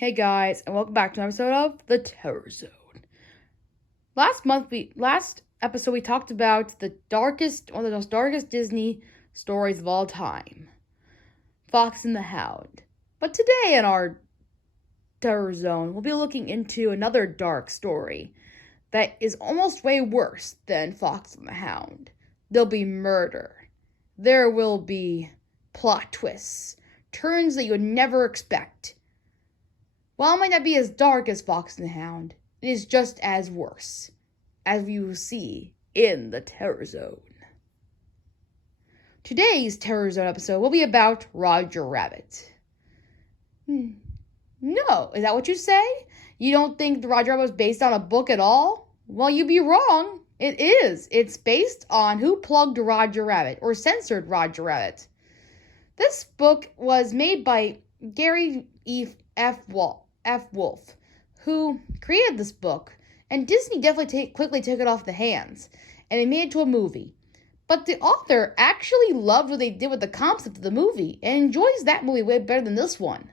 Hey guys, and welcome back to an episode of The Terror Zone. Last episode we talked about one of the most darkest Disney stories of all time, Fox and the Hound. But today in our Terror Zone, we'll be looking into another dark story that is almost way worse than Fox and the Hound. There'll be murder. There will be plot twists, turns that you would never expect. While it might not be as dark as Fox and the Hound, it is just as worse, as you will see in the Terror Zone. Today's Terror Zone episode will be about Roger Rabbit. No, is that what you say? You don't think the Roger Rabbit was based on a book at all? Well, you'd be wrong. It is. It's based on Who Plugged Roger Rabbit, or Censored Roger Rabbit. This book was made by Gary F. Wolfe, who created this book, and Disney definitely quickly took it off the hands, and they made it into a movie. But the author actually loved what they did with the concept of the movie, and enjoys that movie way better than this one.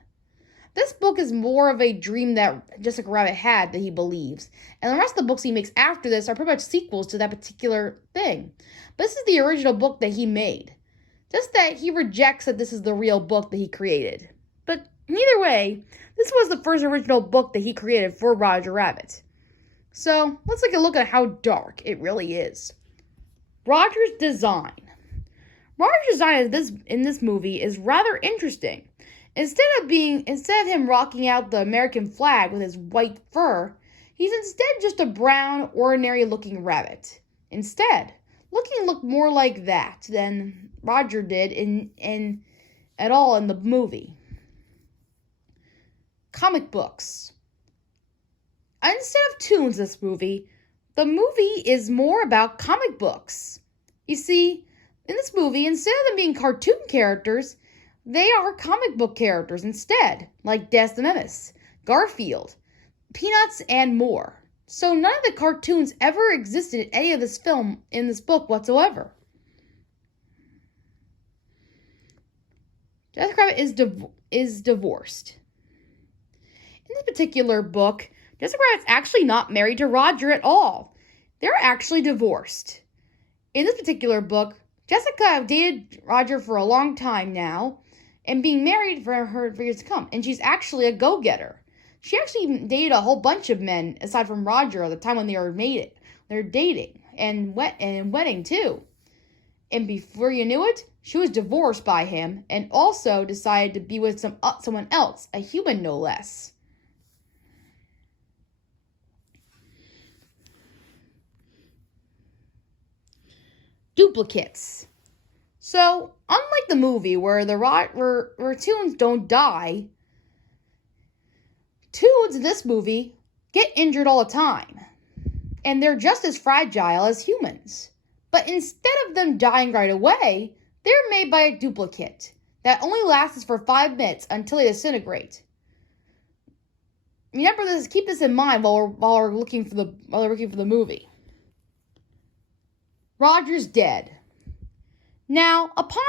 This book is more of a dream that Jessica Rabbit had that he believes, and the rest of the books he makes after this are pretty much sequels to that particular thing. But this is the original book that he made. Just that he rejects that this is the real book that he created. But either way, this was the first original book that he created for Roger Rabbit. So, let's take a look at how dark it really is. Roger's design. Roger's design in this movie is rather interesting. Instead of him rocking out the American flag with his white fur, he's instead just a brown, ordinary-looking rabbit. Instead, look more like that than Roger did at all in the movie. Comic books. Instead of tunes in this movie, the movie is more about comic books. You see, in this movie, instead of them being cartoon characters, they are comic book characters instead, like Des the Menace, Garfield, Peanuts, and more. So none of the cartoons ever existed in any of this film in this book whatsoever. Jessica Rabbit is divorced. In this particular book, Jessica Rabbit's actually not married to Roger at all. They're actually divorced. In this particular book, Jessica dated Roger for a long time now, and being married for years to come. And she's actually a go-getter. She actually dated a whole bunch of men, aside from Roger, at the time when they were They're dating, and wedding too. And before you knew it, she was divorced by him, and also decided to be with someone else, a human no less. Duplicates. So, unlike the movie where Toons don't die, Toons in this movie get injured all the time, and they're just as fragile as humans. But instead of them dying right away, they're made by a duplicate that only lasts for 5 minutes until they disintegrate. Remember this. Keep this in mind while we're looking for the movie. Roger's dead. Now, upon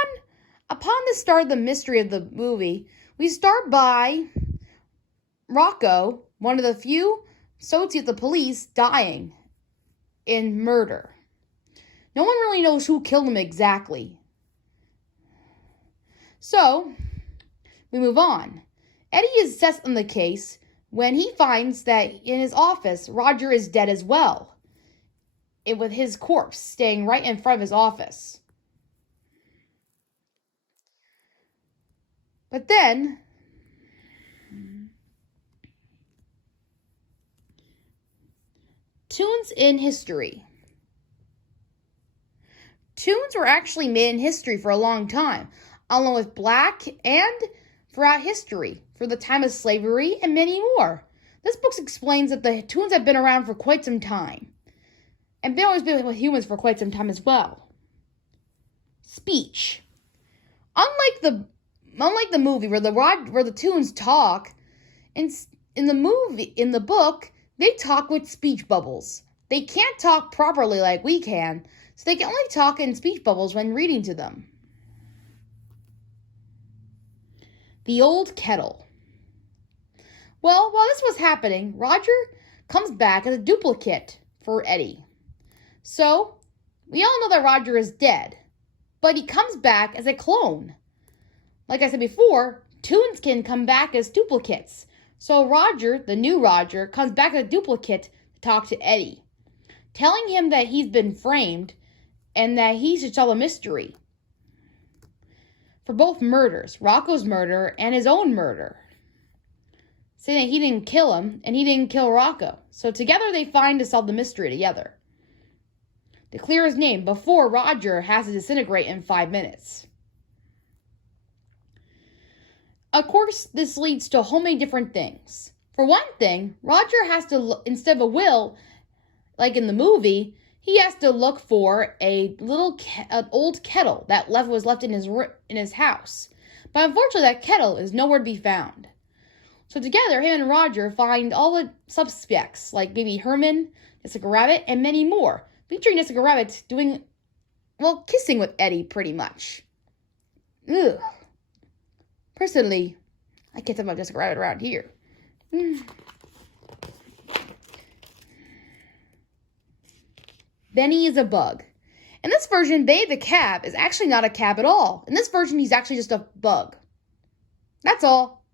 the start of the mystery of the movie, we start by Rocco, one of the few associates of the police, dying in murder. No one really knows who killed him exactly. So, we move on. Eddie is assessed on the case when he finds that in his office, Roger is dead as well, with his corpse staying right in front of his office. But then, Toons in history. Toons were actually made in history for a long time, along with Black and throughout history, for the time of slavery and many more. This book explains that the Toons have been around for quite some time, and they've always been with humans for quite some time as well. Speech. Unlike the movie where the Toons talk, in the book, they talk with speech bubbles. They can't talk properly like we can, so they can only talk in speech bubbles when reading to them. The Old Kettle. Well, while this was happening, Roger comes back as a duplicate for Eddie. So, we all know that Roger is dead, but he comes back as a clone. Like I said before, Toons can come back as duplicates. So Roger, the new Roger, comes back as a duplicate to talk to Eddie, telling him that he's been framed and that he should solve a mystery for both murders, Rocco's murder and his own murder, saying that he didn't kill him and he didn't kill Rocco. So together they find to solve the mystery together, to clear his name before Roger has to disintegrate in 5 minutes. Of course, this leads to whole many different things. For one thing, Roger has to, instead of a will, like in the movie, he has to look for an old kettle that was left in his house. But unfortunately, that kettle is nowhere to be found. So together, him and Roger find all the suspects, like Baby Herman, Jessica Rabbit, and many more, featuring Jessica Rabbit kissing with Eddie, pretty much. Ugh. Personally, I can't talk about Jessica Rabbit around here. Benny is a bug. In this version, Bay the Cab is actually not a cab at all. In this version, he's actually just a bug. That's all.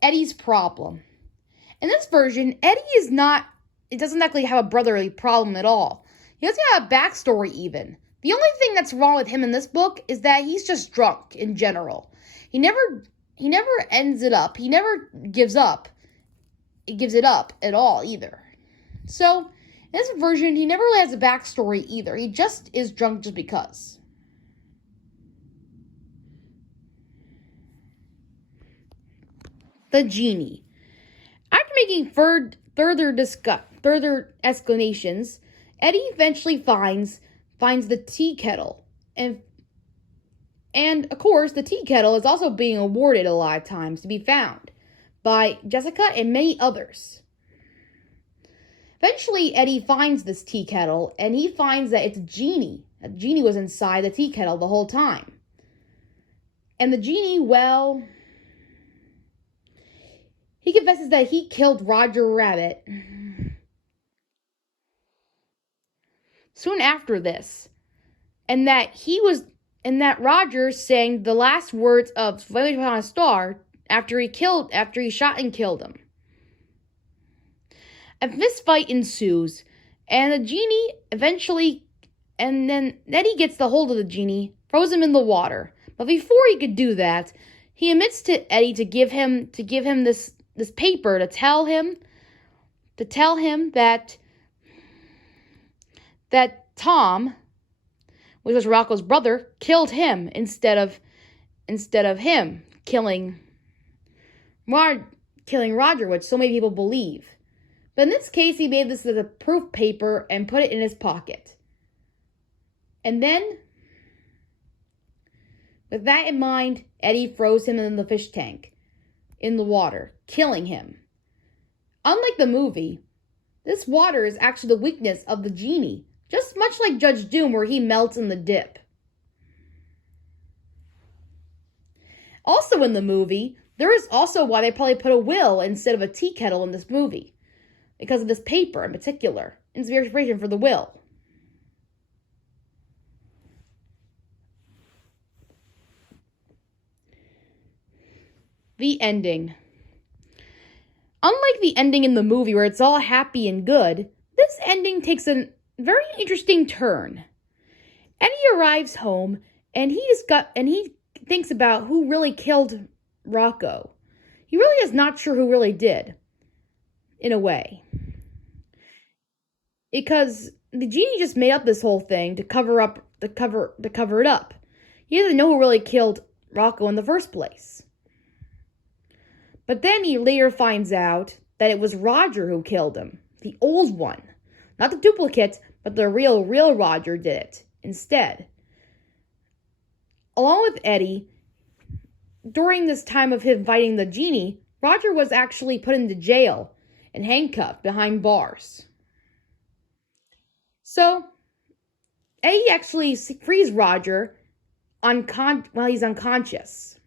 Eddie's problem. In this version, Eddie doesn't actually have a brotherly problem at all. He doesn't have a backstory even. The only thing that's wrong with him in this book is that he's just drunk in general. He never ends it up. He never gives it up at all either. So, in this version, he never really has a backstory either. He just is drunk just because. The genie. After making further explanations, Eddie eventually finds the tea kettle. And of course, the tea kettle is also being awarded a lot of times to be found by Jessica and many others. Eventually, Eddie finds this tea kettle, and he finds that it's a genie. A genie was inside the tea kettle the whole time. And the genie, he confesses that he killed Roger Rabbit soon after this, and that Roger sang the last words of "Flaming on a Star" after he shot and killed him. A fistfight ensues, and the genie and then Eddie gets the hold of the genie, throws him in the water. But before he could do that, he admits to Eddie to give him this paper to tell him that Tom, which was Rocco's brother, killed him instead of him killing Roger, which so many people believe. But in this case, he made this as a proof paper and put it in his pocket. And then, with that in mind, Eddie throws him in the fish tank, in the water, killing him. Unlike the movie, this water is actually the weakness of the genie, just much like Judge Doom, where he melts in the dip. Also in the movie, there is also why they probably put a will instead of a tea kettle in this movie, because of this paper in particular, inspiration for the will. The ending. Unlike the ending in the movie where it's all happy and good, this ending takes a very interesting turn. Eddie arrives home and he thinks about who really killed Rocco. He really is not sure who really did, in a way. Because the genie just made up this whole thing to cover it up. He doesn't know who really killed Rocco in the first place. But then he later finds out that it was Roger who killed him. The old one. Not the duplicate, but the real Roger did it instead. Along with Eddie, during this time of him fighting the genie, Roger was actually put into jail and handcuffed behind bars. So, Eddie actually frees Roger while he's unconscious.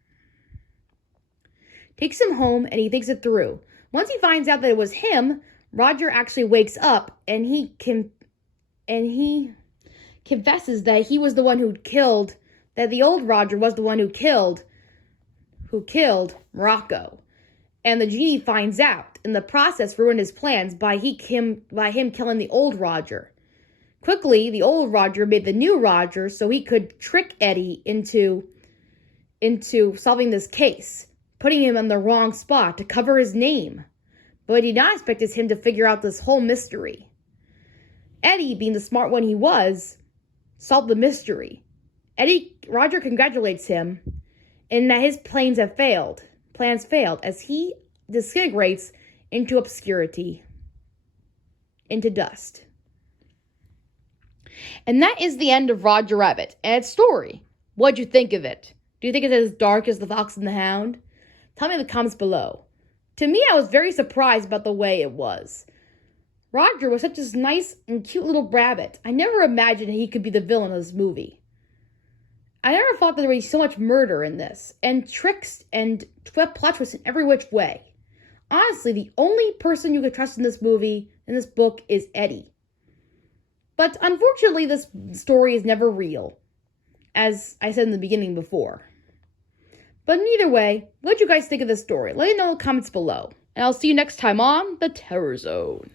takes him home, and he thinks it through. Once he finds out that it was him, Roger actually wakes up, and he confesses that he was the one who killed, that the old Roger was the one who killed Morocco. And the genie finds out. In the process, ruined his plans by him killing the old Roger. Quickly, the old Roger made the new Roger so he could trick Eddie into solving this case, putting him on the wrong spot to cover his name. But what he did not expect is him to figure out this whole mystery. Eddie, being the smart one he was, solved the mystery. Roger congratulates him in that his plans failed as he disintegrates into obscurity, into dust. And that is the end of Roger Rabbit and its story. What'd you think of it? Do you think it's as dark as The Fox and the Hound? Tell me in the comments below. To me, I was very surprised about the way it was. Roger was such a nice and cute little rabbit. I never imagined he could be the villain of this movie. I never thought that there would be so much murder in this, and tricks and plot twists in every which way. Honestly, the only person you could trust in this movie, in this book, is Eddie. But unfortunately, this story is never real, as I said in the beginning before. But in either way, what did you guys think of this story? Let me know in the comments below. And I'll see you next time on The Terror Zone.